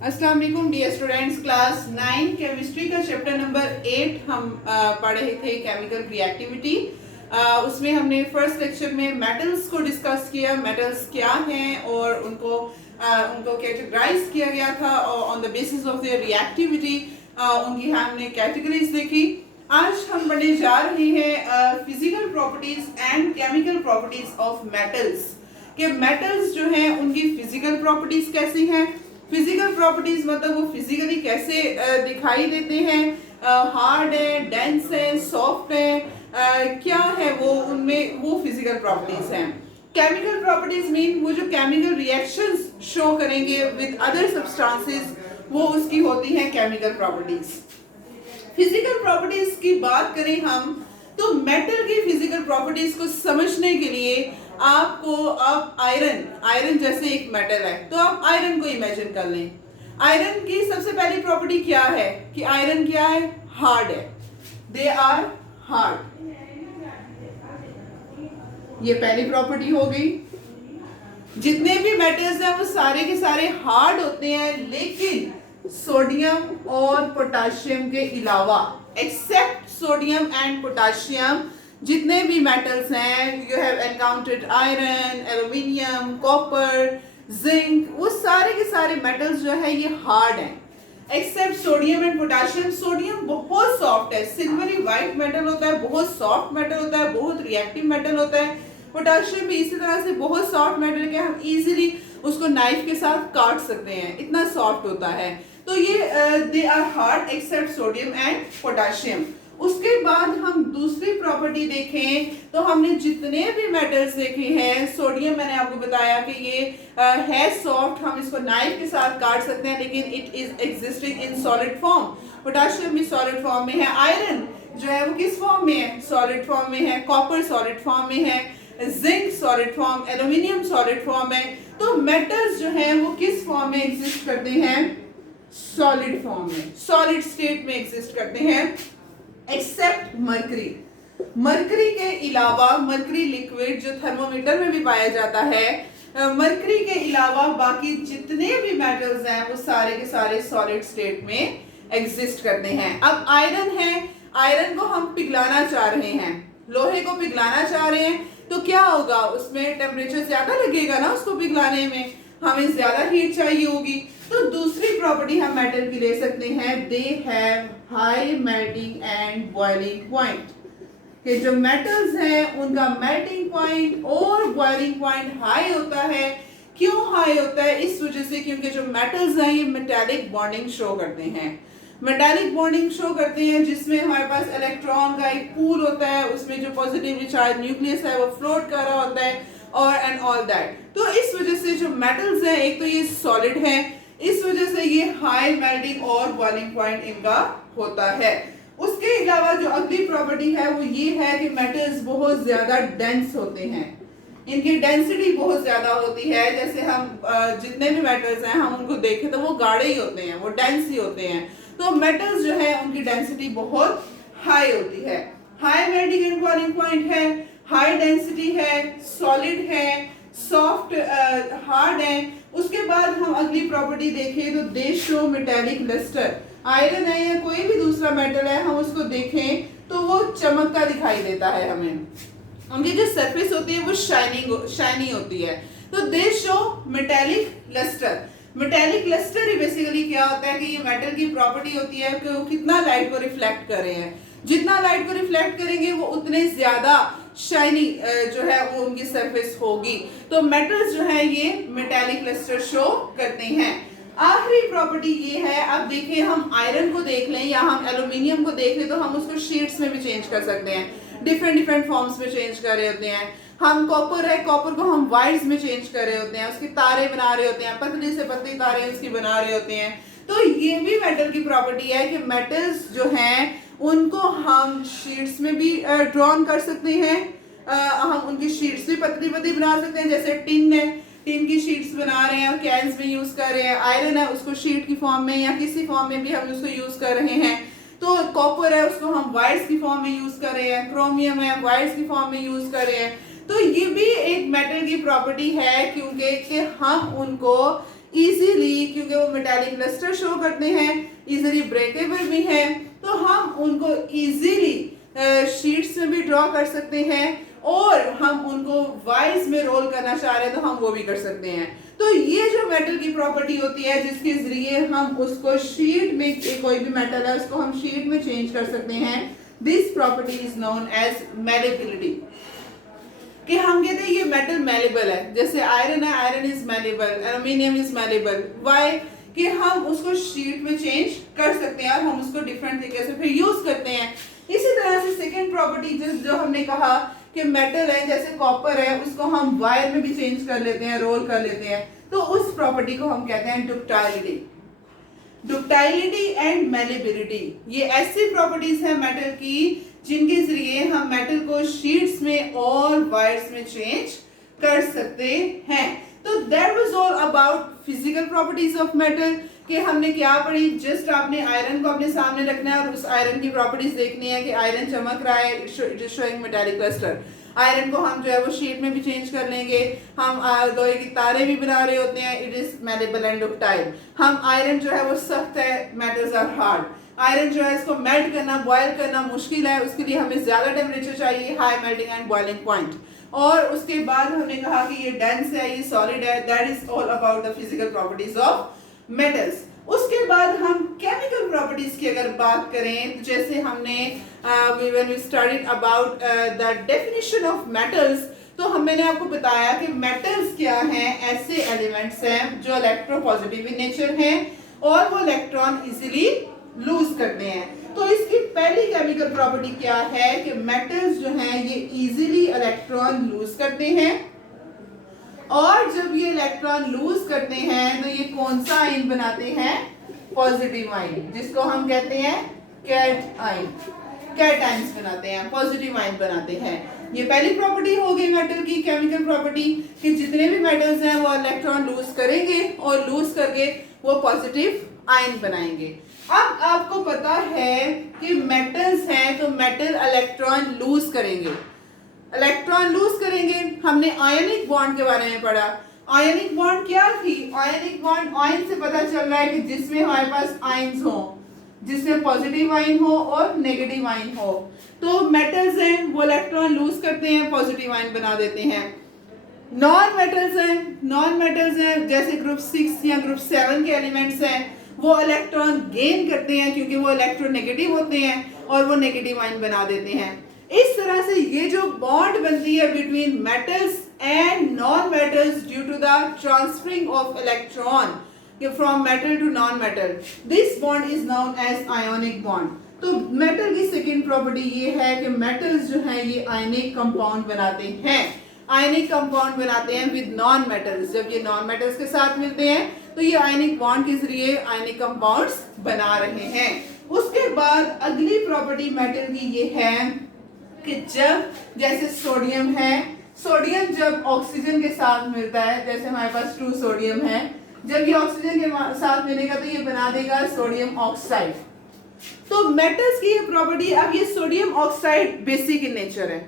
अस्सलाम वालेकुम dear students, class 9 chemistry का चैप्टर नंबर 8 हम पढ़ रहे थे केमिकल रिएक्टिविटी। उसमें हमने फर्स्ट लेक्चर में मेटल्स को डिस्कस किया, मेटल्स क्या हैं और उनको कैटेगराइज किया गया था और on the basis of their reactivity उनकी हमने कैटेगरीज देखी। आज हम पढ़ने जा रहे हैं physical properties and chemical properties of metals कि मेटल्स जो हैं उनकी फिजिकल प्रॉपर्टीज कैसी हैं। फिजिकल प्रॉपर्टीज मतलब वो फिजिकली कैसे दिखाई देते हैं, हार्ड है, डेंस है, सॉफ्ट है, क्या है वो, उनमें वो फिजिकल प्रॉपर्टीज हैं। केमिकल प्रॉपर्टीज मीन वो जो केमिकल रिएक्शंस शो करेंगे विद अदर सब्सटेंसेस, वो उसकी होती हैं केमिकल प्रॉपर्टीज। फिजिकल प्रॉपर्टीज की बात करें हम तो मेटल की फिजिकल प्रॉपर्टीज को समझने के लिए आपको आप आयरन जैसे एक मेटल है तो आप आयरन को इमेजिन कर लें। आयरन की सबसे पहली प्रॉपर्टी क्या है कि आयरन क्या है, हार्ड है, दे आर हार्ड। ये पहली प्रॉपर्टी हो गई। जितने भी मेटल्स हैं वो सारे के सारे हार्ड होते हैं, लेकिन सोडियम और पोटाशियम के अलावा, एक्सेप्ट सोडियम एंड पोटाशियम, जितने भी मेटल्स हैं, you have encountered iron, aluminium, copper, zinc, वो सारे के सारे मेटल्स जो है ये हार्ड हैं except sodium and potassium. Sodium बहुत सॉफ्ट है, सिल्वरी व्हाइट मेटल होता है, बहुत सॉफ्ट मेटल होता है, बहुत रिएक्टिव मेटल होता है। पोटाशियम भी इसी तरह से बहुत सॉफ्ट मेटल है कि हम इजीली उसको नाइफ के साथ काट सकते हैं, इतना सॉफ्ट होता है। तो ये they are hard except sodium and potassium. उसके बाद हम दूसरी प्रॉपर्टी देखें तो हमने जितने भी मेटल्स देखे हैं, सोडियम मैंने आपको बताया कि ये है सॉफ्ट, हम इसको नाइफ के साथ काट सकते हैं, लेकिन it is existing in solid form. Potassium भी सॉलिड फॉर्म में है। आयरन जो है वो किस फॉर्म में है, सॉलिड फॉर्म में है। कॉपर सॉलिड फॉर्म में है, zinc solid form, aluminium solid form है। तो मेटल्स जो हैं वो किस फॉर्म में एग्जिस्ट करते हैं, सॉलिड फॉर्म में, सॉलिड स्टेट में एग्जिस्ट करते हैं एक्सेप्ट मरकरी। मरकरी के अलावा, मरकरी लिक्विड जो थर्मोमीटर में भी पाया जाता है, मरकरी के अलावा बाकी जितने भी मेटल्स हैं वो सारे के सारे सॉलिड स्टेट में एग्जिस्ट करते हैं। अब आयरन है, आयरन को हम पिघलाना चाह रहे हैं, लोहे को पिघलाना चाह रहे हैं, तो क्या होगा, उसमें टेम्परेचर ज्यादा लगेगा ना उसको पिघलाने में, हमें ज्यादा हीट चाहिए होगी। तो दूसरी प्रॉपर्टी हम मेटल की ले सकते हैं, they have high melting and boiling point, कि जो मेटल्स हैं उनका मेल्टिंग पॉइंट और बॉइलिंग पॉइंट हाई होता है। क्यों हाई होता है, इस वजह से क्योंकि जो मेटल्स हैं ये मेटालिक बॉन्डिंग शो करते हैं। मेटालिक बॉन्डिंग शो करते हैं जिसमें हमारे पास इलेक्ट्रॉन का एक पूल होता है, उसमें जो पॉजिटिवली चार्ज न्यूक्लियस है वो फ्लोट कर रहा होता है और एंड ऑल दैट। तो इस वजह से जो मेटल्स हैं एक तो ये सॉलिड है, इस वजह से ये हाई मेल्टिंग और बॉइलिंग पॉइंट इनका होता है। उसके अलावा जो अगली प्रॉपर्टी है वो ये है कि मेटल्स बहुत ज्यादा डेंस होते हैं, इनकी डेंसिटी बहुत ज्यादा होती है। जैसे हम जितने भी मेटल्स हैं हम उनको देखें तो वो गाढ़े ही होते हैं, वो डेंस ही होते हैं। तो मेटल्स जो है उनकी डेंसिटी बहुत हाई होती है, high melting and boiling point है, हाई डेंसिटी है, सॉलिड है, सॉफ्ट हार्ड है। उसके बाद हम अगली प्रॉपर्टी देखें तो they show metallic lustre. Iron है या कोई भी दूसरा मेटल है, हम उसको देखें तो वो चमकता दिखाई देता है हमें, उनकी जो सरफेस होती है वो शाइनी होती है। तो they show metallic lustre. Metallic lustre ही बेसिकली क्या होता है कि ये मेटल की प्रॉपर्टी होती है कि वो कितना लाइट को रिफ्लेक्ट कर रहे हैं, जितना लाइट को रिफ्लेक्ट करेंगे वो उतने ज्यादा शाइनी जो है वो उनकी सरफेस होगी। तो मेटल्स जो है ये मेटालिक लस्टर शो करते हैं। आखिरी प्रॉपर्टी ये है, अब देखें हम आयरन को देख लें या हम एल्यूमिनियम को देख लें तो हम उसको शीट्स में भी चेंज कर सकते हैं, डिफरेंट फॉर्म्स में चेंज कर रहे होते हैं। हम कॉपर है, कॉपर को हम वायर्स में चेंज कर रहे होते हैं, उसकी तारे बना रहे होते हैं, पतली से पतली तारे उसकी बना रहे होते हैं। तो ये भी मेटल की प्रॉपर्टी है कि मेटल्स जो हैं उनको हम शीट्स में भी ड्रॉन कर सकते हैं, हम उनकी शीट्स भी पतली पतली बना सकते हैं। जैसे टिन है, टिन की शीट्स बना रहे हैं, कैंस में यूज कर रहे हैं। आयरन है, उसको शीट की फॉर्म में या किसी फॉर्म में भी हम उसको यूज कर रहे हैं। तो कॉपर है, उसको हम वायर्स की फॉर्म में यूज कर रहे हैं। क्रोमियम है, वायर्स की फॉर्म में यूज कर रहे हैं। तो ये भी एक मेटल की प्रॉपर्टी है क्योंकि कि हम उनको इजीली, क्योंकि वो मेटालिक लस्टर शो करते हैं, इजीली ब्रेकेबल भी हैं, तो हम उनको इजीली शीट्स में भी ड्रॉ कर सकते हैं, और हम उनको वायर्स में रोल करना चाह रहे हैं तो हम वो भी कर सकते हैं। तो ये जो मेटल की प्रॉपर्टी होती है जिसके जरिए हम उसको शीट में, कोई भी मेटल है उसको हम शीट में चेंज कर सकते हैं, this property is known as malleability. कि हम कहते हैं ये मेटल मेलेबल है, जैसे आयरन है, iron is malleable, aluminium is malleable. Why? कि हम उसको शीट में चेंज कर सकते हैं और हम उसको डिफरेंट तरीके से फिर यूज करते हैं। इसी तरह से सेकेंड प्रॉपर्टी जो हमने कहा कि मेटल है, जैसे कॉपर है, उसको हम वायर में भी चेंज कर लेते हैं, रोल कर लेते हैं, तो उस प्रॉपर्टी को हम कहते हैं डक्टाइलिटी। डक्टाइलिटी एंड मेलेबिलिटी, ये ऐसी प्रॉपर्टीज हैं मेटल की जिनके जरिए हम मेटल को शीट्स में और वायर्स में चेंज कर सकते हैं। तो that was all about physical properties of metal. कि हमने क्या पढ़ी, जस्ट आपने आयरन को अपने सामने रखना है और उस आयरन की प्रॉपर्टीज देखनी है कि आयरन चमक रहा है, it is showing metallic lustre. Iron को हम जो है वो शीट में भी चेंज कर लेंगे। हम लोहे की तारे भी बना रहे होते हैं, it is malleable and ductile. हम आयरन जो है वो सख्त है, मेटल्स आर हार्ड। आयरन जो है इसको मेल्ट करना, बॉयल करना मुश्किल है, उसके लिए हमें ज्यादा टेम्परेचर चाहिए, high melting and boiling point. और उसके बाद हमने कहा कि ये डेंस है, ये सॉलिड है, that is all about the physical properties of metals. उसके बाद हम केमिकल प्रॉपर्टीज की अगर बात करें, तो जैसे हमने when we studied about the definition of metals, तो मैंने आपको बताया कि मेटल्स क्या हैं, ऐसे एलिमेंट्स हैं जो इलेक्ट्रोपॉजिटिव इन नेचर हैं और वो इलेक्ट्रॉन इजीली लूज करते हैं। तो इसकी पहली केमिकल प्रॉपर्टी क्या है कि मेटल्स जो हैं ये इजीली इलेक्ट्रॉन लूज करते हैं, और जब ये इलेक्ट्रॉन लूज करते हैं तो ये कौन सा आयन बनाते हैं, पॉजिटिव आयन, जिसको हम कहते हैं कैट आयन, कैटायंस बनाते हैं, पॉजिटिव आयन बनाते हैं। ये पहली प्रॉपर्टी हो गई मेटल की केमिकल प्रॉपर्टी कि जितने भी मेटल्स हैं वो इलेक्ट्रॉन लूज करेंगे और लूज करके वो पॉजिटिव आयन बनाएंगे। अब आपको पता है कि मेटल्स हैं तो मेटल इलेक्ट्रॉन लूज करेंगे, इलेक्ट्रॉन लूज करेंगे। हमने आयनिक बॉन्ड के बारे में पढ़ा। आयनिक बॉन्ड क्या थी? आयनिक बॉन्ड, आयन से पता चल रहा है कि जिसमें हमारे पास आयन्स हो, जिसमें पॉजिटिव आयन हो और नेगेटिव आयन हो। तो मेटल्स हैं वो इलेक्ट्रॉन लूज करते हैं, पॉजिटिव आयन बना देते हैं। नॉन मेटल्स हैं, नॉन मेटल्स हैं जैसे ग्रुप 6 या ग्रुप 7 के एलिमेंट्स हैं, वो इलेक्ट्रॉन गेन करते हैं क्योंकि वो इलेक्ट्रोनेगेटिव होते हैं और वो नेगेटिव आयन बना देते हैं। इस तरह से ये जो बॉन्ड बनती है between metals and non metals due to the transferring of electron from metal to non metal, this bond is known as ionic bond. तो मेटल की सेकेंड प्रॉपर्टी ये है कि मेटल्स जो है ये आयनिक कंपाउंड बनाते हैं, आयनिक कंपाउंड बनाते हैं विद नॉन मेटल्स। जब ये नॉन मेटल्स के साथ मिलते हैं तो ये आयनिक बॉन्ड के जरिए आयनिक कंपाउंड्स बना रहे हैं। उसके बाद अगली प्रॉपर्टी मेटल की ये है कि जब जैसे सोडियम है, सोडियम जब ऑक्सीजन के साथ मिलता है, जैसे हमारे पास 2 सोडियम है, जब ये ऑक्सीजन के साथ मिलेगा तो ये बना देगा सोडियम ऑक्साइड। तो मेटल्स की ये प्रॉपर्टी, अब ये sodium oxide basic in nature है।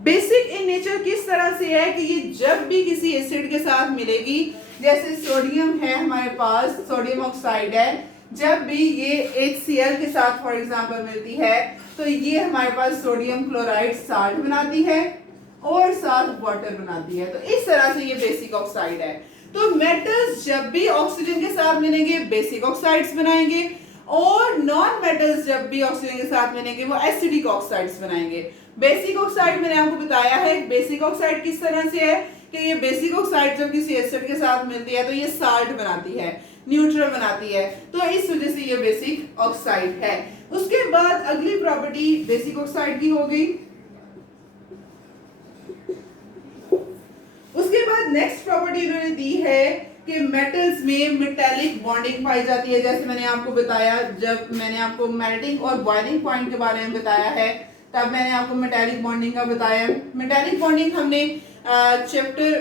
बेसिक इन नेचर किस तरह से है कि ये जब भी किसी एसिड के साथ मिलेगी, जैसे सोडियम है हमारे पास, सोडियम ऑक्साइड है, जब भी ये HCl के साथ फॉर एग्जांपल मिलती है तो ये हमारे पास सोडियम क्लोराइड साल्ट बनाती है और साथ वाटर बनाती है। तो इस तरह से ये बेसिक ऑक्साइड है। तो मेटल्स जब भी ऑक्सीजन के साथ मिलेंगे बेसिक ऑक्साइड्स बनाएंगे, और नॉन मेटल्स जब भी ऑक्सीजन के साथ मिलेंगे वो एसिडिक ऑक्साइड्स बनाएंगे। बेसिक ऑक्साइड मैंने आपको बताया है, बेसिक ऑक्साइड किस तरह से है कि ये बेसिक ऑक्साइड जब किसी एसिड के साथ मिलती है तो ये साल्ट बनाती है, न्यूट्रल बनाती है, तो इस वजह से ये बेसिक ऑक्साइड है। उसके बाद अगली प्रॉपर्टी बेसिक ऑक्साइड की हो गई। उसके बाद नेक्स्ट प्रॉपर्टी इन्होंने दी है कि मेटल्स में मेटालिक बॉन्डिंग पाई जाती है। जैसे मैंने आपको बताया, जब मैंने आपको मेल्टिंग और बॉइलिंग पॉइंट के बारे में बताया है तब मैंने आपको मेटालिक बॉन्डिंग का बताया। मेटालिक बॉन्डिंग हमने चैप्टर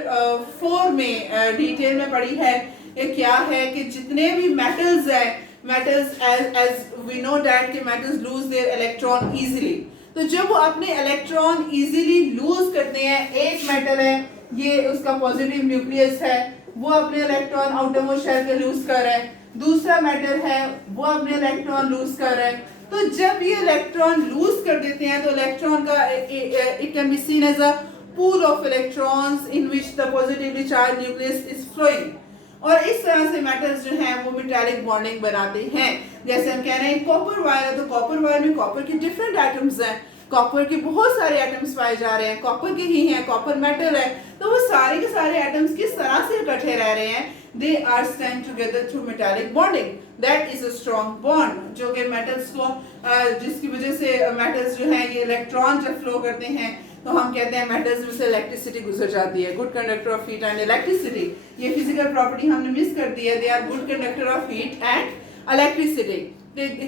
4 में डिटेल में पढ़ी है। ये क्या है कि जितने भी मेटल्स है, metals as we know that कि metals lose their electron easily, तो जब वो अपने इलेक्ट्रॉन इजीली लूज करते हैं, एक मेटल है ये उसका पॉजिटिव न्यूक्लियस है, वो अपने इलेक्ट्रॉन आउटरमोस्ट शेल के लूज कर रहा है, दूसरा मेटल है वो अपने इलेक्ट्रॉन लूज कर रहा है। तो जब ये इलेक्ट्रॉन लूज कर देते हैं तो इलेक्ट्रॉन का it can be seen as a pool of electrons in which the positively charge nucleus is flowing. और इस तरह से मेटल्स जो हैं वो मेटालिक बॉन्डिंग बनाते हैं। जैसे हम कह रहे हैं कॉपर वायर है, तो कॉपर वायर में कॉपर के डिफरेंट एटम्स हैं, कॉपर के बहुत सारे एटम्स पाए जा रहे हैं, कॉपर के ही हैं, कॉपर मेटल है, तो वो सारे के सारे एटम्स किस तरह से इकट्ठे रह रहे हैं, they are stand together through metallic bonding, that is a strong bond, जो कि मेटल्स को जिसकी वजह से मेटल्स जो हैं ये इलेक्ट्रॉन जब फ्लो करते हैं तो हम कहते हैं मेटल्स में से इलेक्ट्रिसिटी गुजर जाती है, good conductor of heat and electricity. ये फिजिकल प्रॉपर्टी हमने मिस कर दी है, they are good conductor of heat and electricity.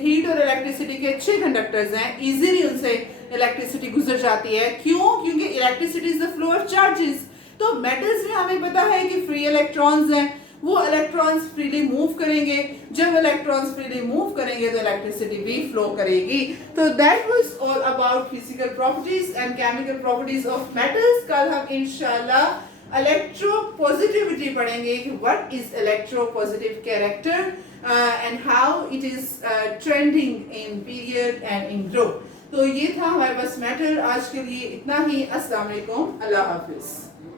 Heat और इलेक्ट्रिसिटी के अच्छे कंडक्टर्स हैं, इजीली उनसे इलेक्ट्रिसिटी गुजर जाती है। क्यों? क्योंकि electricity is the flow of charges. तो मेटल्स में हमें पता है कि फ्री इलेक्ट्रॉन्स हैं, वो इलेक्ट्रॉन्स फ्रीली मूव करेंगे, जब इलेक्ट्रॉन्स फ्रीली मूव करेंगे तो इलेक्ट्रिसिटी भी फ्लो करेगी। तो that was all about physical properties and chemical properties of metals. कल हम इंशाल्लाह इलेक्ट्रोपॉजिटिविटी पढ़ेंगे कि what is electropositive character and how it is trending in period and in group. तो ये था हमारे पास मैटर आज के लिए, इतना ही। अस्सलाम वालेकुम, अल्लाह हाफिज।